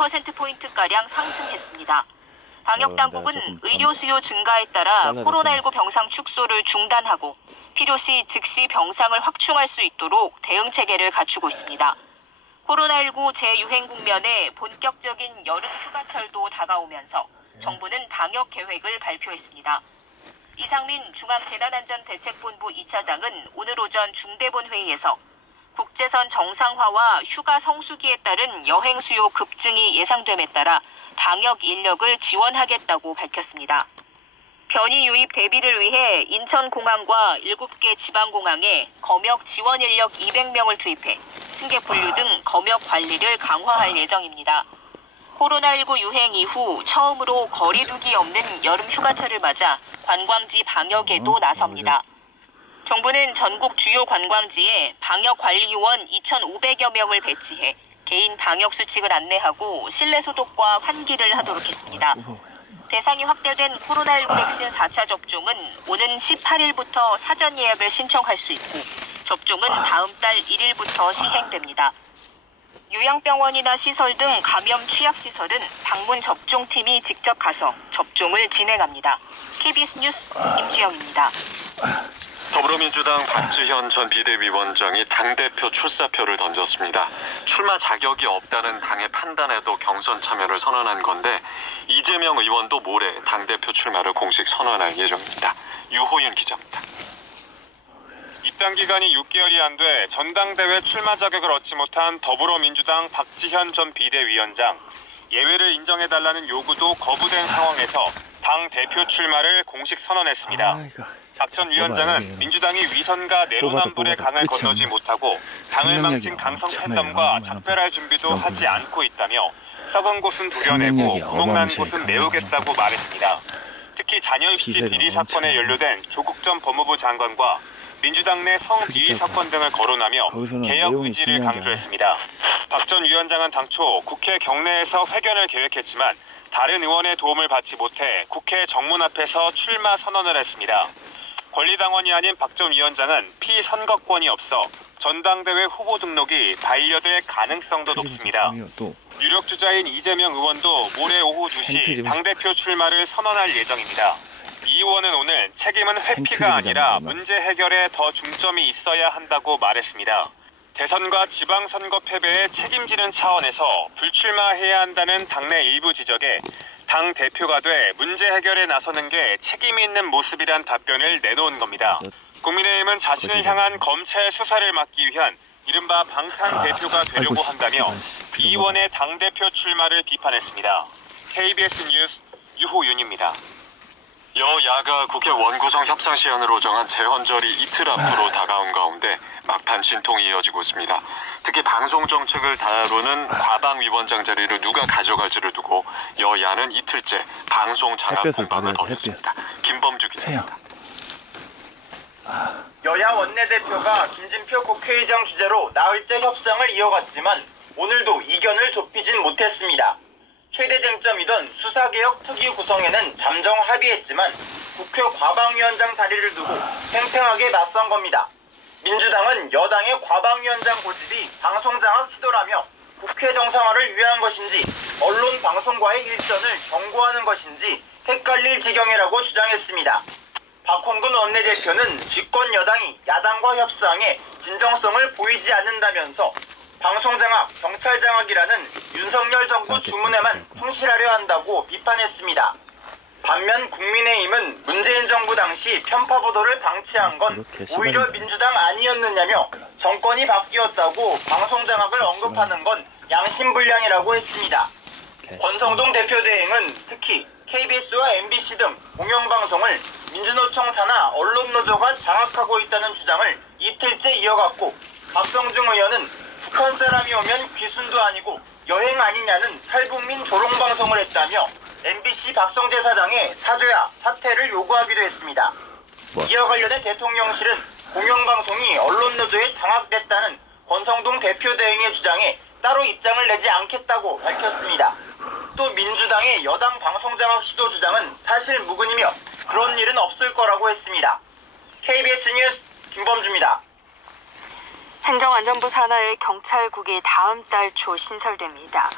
2%포인트가량 상승했습니다. 방역당국은 의료 수요 증가에 따라 코로나19 병상 축소를 중단하고 필요시 즉시 병상을 확충할 수 있도록 대응 체계를 갖추고 있습니다. 코로나19 재유행 국면에 본격적인 여름 휴가철도 다가오면서 정부는 방역 계획을 발표했습니다. 이상민 중앙재난안전대책본부 2차장은 오늘 오전 중대본 회의에서 국제선 정상화와 휴가 성수기에 따른 여행 수요 급증이 예상됨에 따라 방역 인력을 지원하겠다고 밝혔습니다. 변이 유입 대비를 위해 인천공항과 7개 지방공항에 검역 지원 인력 200명을 투입해 승객 분류 등 검역 관리를 강화할 예정입니다. 코로나19 유행 이후 처음으로 거리 두기 없는 여름 휴가철을 맞아 관광지 방역에도 나섭니다. 정부는 전국 주요 관광지에 방역관리요원 2,500여 명을 배치해 개인 방역 수칙을 안내하고 실내 소독과 환기를 하도록 했습니다. 대상이 확대된 코로나19 백신 4차 접종은 오는 18일부터 사전 예약을 신청할 수 있고 접종은 다음 달 1일부터 시행됩니다. 요양병원이나 시설 등 감염 취약시설은 방문 접종팀이 직접 가서 접종을 진행합니다. KBS 뉴스 임주영입니다. 더불어민주당 박지현 전 비대위원장이 당대표 출사표를 던졌습니다. 출마 자격이 없다는 당의 판단에도 경선 참여를 선언한 건데 이재명 의원도 모레 당대표 출마를 공식 선언할 예정입니다. 유호윤 기자입니다. 입당 기간이 6개월이 안 돼 전당대회 출마 자격을 얻지 못한 더불어민주당 박지현 전 비대위원장. 예외를 인정해달라는 요구도 거부된 상황에서 당 대표 출마를 공식 선언했습니다. 박 전 위원장은 민주당이 위선과 내로남불의 강을 건너지 못하고 당을 망친 강성 팬덤과 작별할 준비도 하지 않고 있다며 썩은 곳은 도려내고 구멍난 곳은 메우겠다고 말했습니다. 특히 자녀 입시 비리 사건에 연루된 조국 전 법무부 장관과 민주당 내 성비리 사건 등을 거론하며 개혁 의지를 강조했습니다. 박 전 위원장은 당초 국회 경내에서 회견을 계획했지만 다른 의원의 도움을 받지 못해 국회 정문 앞에서 출마 선언을 했습니다. 권리당원이 아닌 박 전 위원장은 피선거권이 없어 전당대회 후보 등록이 반려될 가능성도 높습니다. 유력 주자인 이재명 의원도 모레 오후 2시 당대표 출마를 선언할 예정입니다. 이 의원은 오늘 책임은 회피가 아니라 문제 해결에 더 중점이 있어야 한다고 말했습니다. 대선과 지방선거 패배에 책임지는 차원에서 불출마해야 한다는 당내 일부 지적에 당 대표가 돼 문제 해결에 나서는 게 책임이 있는 모습이란 답변을 내놓은 겁니다. 국민의힘은 자신을 향한 검찰 수사를 막기 위한 이른바 방탄 대표가 되려고 한다며 이 의원의 당대표 출마를 비판했습니다. KBS 뉴스 유호윤입니다. 여야가 국회 원구성 협상 시한으로 정한 재헌절이 이틀 앞으로 다가온 가운데 막판 진통이 이어지고 있습니다. 특히 방송 정책을 다루는 과방위원장 자리를 누가 가져갈지를 두고 여야는 이틀째 방송 장악 공방을 벌였습니다. 김범주 기자입니다. 여야 원내대표가 김진표 국회의장 주재로 나흘째 협상을 이어갔지만 오늘도 이견을 좁히진 못했습니다. 최대 쟁점이던 수사개혁 특위 구성에는 잠정 합의했지만 국회 과방위원장 자리를 두고 팽팽하게 맞선 겁니다. 민주당은 여당의 과방위원장 고집이 방송장악 시도라며 국회 정상화를 위한 것인지 언론 방송과의 일전을 경고하는 것인지 헷갈릴 지경이라고 주장했습니다. 박홍근 원내대표는 집권 여당이 야당과 협상에 진정성을 보이지 않는다면서 방송장악, 경찰장악이라는 윤석열 정부 주문에만 충실하려 한다고 비판했습니다. 반면 국민의힘은 문재인 정부 당시 편파 보도를 방치한 건 오히려 민주당 아니었느냐며 정권이 바뀌었다고 방송장악을 언급하는 건 양심불량이라고 했습니다. 권성동 대표 대행은 특히 KBS와 MBC 등 공영방송을 민주노총 산하 언론노조가 장악하고 있다는 주장을 이틀째 이어갔고 박성중 의원은 북한 사람이 오면 귀순도 아니고 여행 아니냐는 탈북민 조롱방송을 했다며 MBC 박성재 사장의 사죄와 사퇴를 요구하기도 했습니다. 이와 관련해 대통령실은 공영방송이 언론노조에 장악됐다는 권성동 대표 대행의 주장에 따로 입장을 내지 않겠다고 밝혔습니다. 또 민주당의 여당 방송장악 시도 주장은 사실 무근이며 그런 일은 없을 거라고 했습니다. KBS 뉴스 김범주입니다. 행정안전부 산하의 경찰국이 다음 달 초 신설됩니다.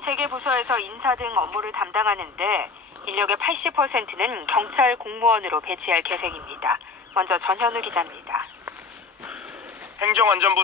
세 개 부서에서 인사 등 업무를 담당하는데 인력의 80%는 경찰 공무원으로 배치할 계획입니다. 먼저 전현우 기자입니다. 행정안전부